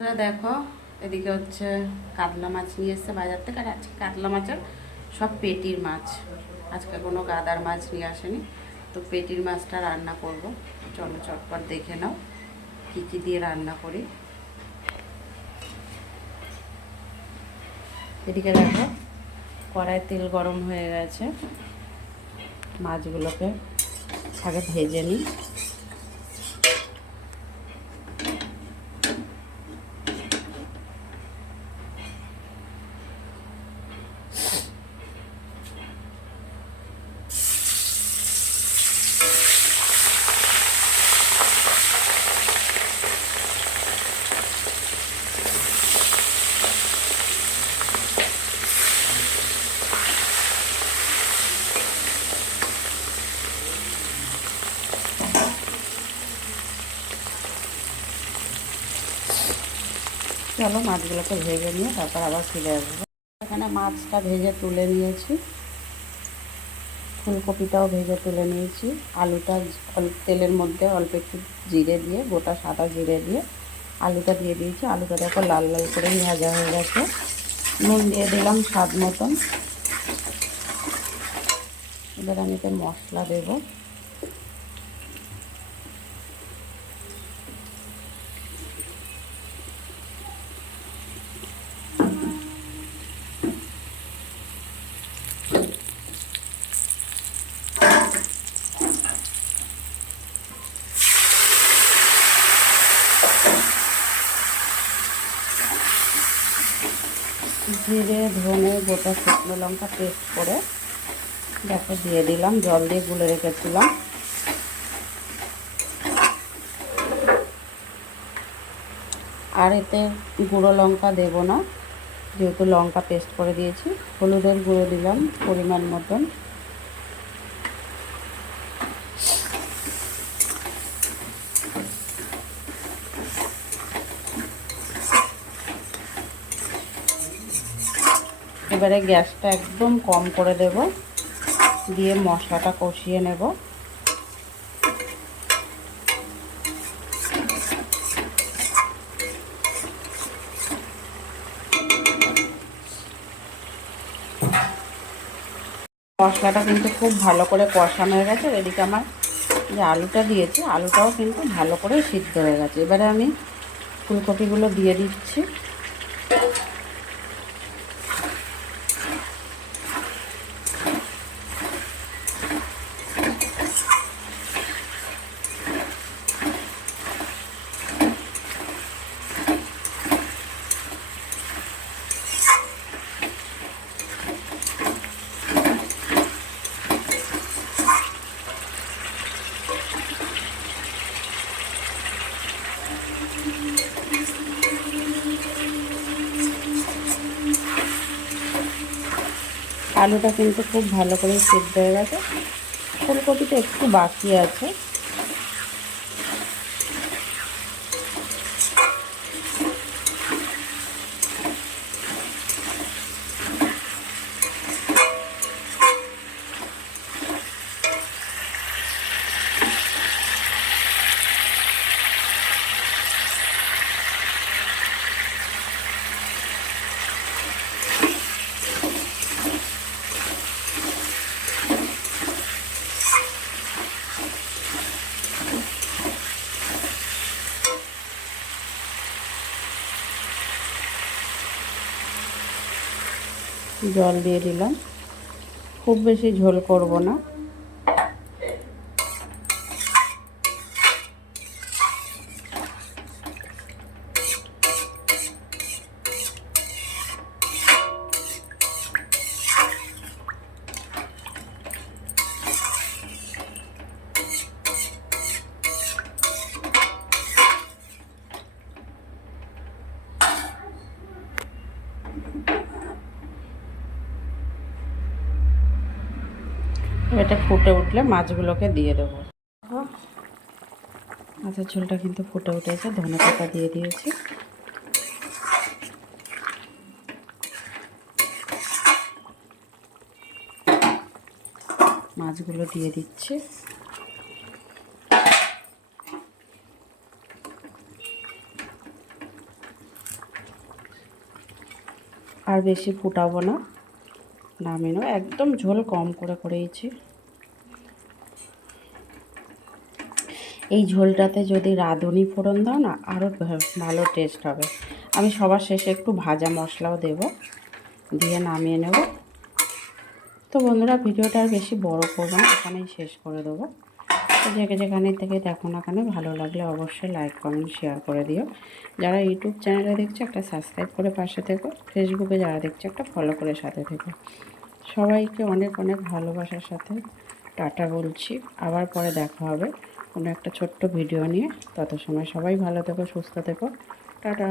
দেখো, এদিকে হচ্ছে কাতলা মাছ নিয়ে এসছে বাজার থেকে। আর আজকে কাতলা মাছের সব পেটির মাছ, আজকে কোনো গাদার মাছ নিয়ে আসেনি। তো পেটির মাছটা রান্না করব। চলো চটপট দেখে নাও কী কী দিয়ে রান্না করি। এদিকে দেখো, কড়াই তেল গরম হয়ে গেছে, মাছগুলোকে আগে ভেজে নিই। চলো মাছগুলোকে ভেজে নিয়ে তারপর আবার ফিরে আসবো। এখানে মাছটা ভেজে তুলে নিয়েছি, ফুলকপিটাও ভেজে তুলে নিয়েছি। আলুটা তেলের মধ্যে অল্প একটু জিরে দিয়ে, গোটা সাদা জিরে দিয়ে আলুটা দিয়ে দিয়েছি। আলুটা দেখো লাল লাল করেই ভাজা হয়ে গেছে। নুন দিয়ে দিলাম স্বাদ মতন। এবার আমি এতে মশলা দেবো। জিরে, ধনে, গোটা শুকনো লঙ্কা পেস্ট করে দেখো দিয়ে দিলাম, জল দিয়ে গুলে রেখেছিলাম। আর এতে গুঁড়ো লঙ্কা দেবো না, যেহেতু লঙ্কা পেস্ট করে দিয়েছি। হলুদের গুঁড়ো দিলাম পরিমাণ মতন। এবারে গ্যাসটা একদম কম করে দেব, দিয়ে মশলাটা কষিয়ে নেব। মশলাটা কিন্তু খুব ভালো করে কষানো হয়ে গেছে। এদিকে আমার যে আলুটা দিয়েছি, আলুটাও কিন্তু ভালো করে সিদ্ধ হয়ে গেছে। এবারে আমি ফুলকপিগুলো দিয়ে দিচ্ছি। আলুটা কিন্তু খুব ভালো করে সিদ্ধ হয়ে গেছে, ফুলকপিটা একটু বাকি আছে। জল দিয়ে দিলাম, খুব বেশি ঝোল করব না। এটা ফুটে উঠলে মাছগুলোকে দিয়ে দেবো। মাছের ঝোলটা কিন্তু ফুটে উঠেছে, ধনে পাতা দিয়ে দিয়েছি। মাছগুলো দিয়ে দিচ্ছি। আর বেশি ফুটাবো না, নামিয়ে নেবো। একদম ঝোল কম করে করেইছি। এই ঝোলটাতে যদি রাঁধুনি ফোড়ন দাও না, আরও ভালো টেস্ট হবে। আমি সবার শেষে একটু ভাজা মশলাও দেব, দিয়ে নামিয়ে নেব। তো বন্ধুরা, ভিডিওটা আর বেশি বড় করবো না, এখানেই শেষ করে দেবো। তো যেখানে থেকে দেখো না কেন, ভালো লাগলে অবশ্যই লাইক কমেন্ট শেয়ার করে দিও। যারা ইউটিউব চ্যানেলে দেখছো একটা সাবস্ক্রাইব করে পাশে থেকো, ফেসবুকে যারা দেখছো একটা ফলো করে সাথে থেকো। সবাইকে অনেক অনেক ভালোবাসার সাথে টাটা বলছি। আবার পরে দেখা হবে কোনো একটা ছোট্ট ভিডিও নিয়ে। তত সময় সবাই ভালো থেকো, সুস্থ থেকো। টাটা।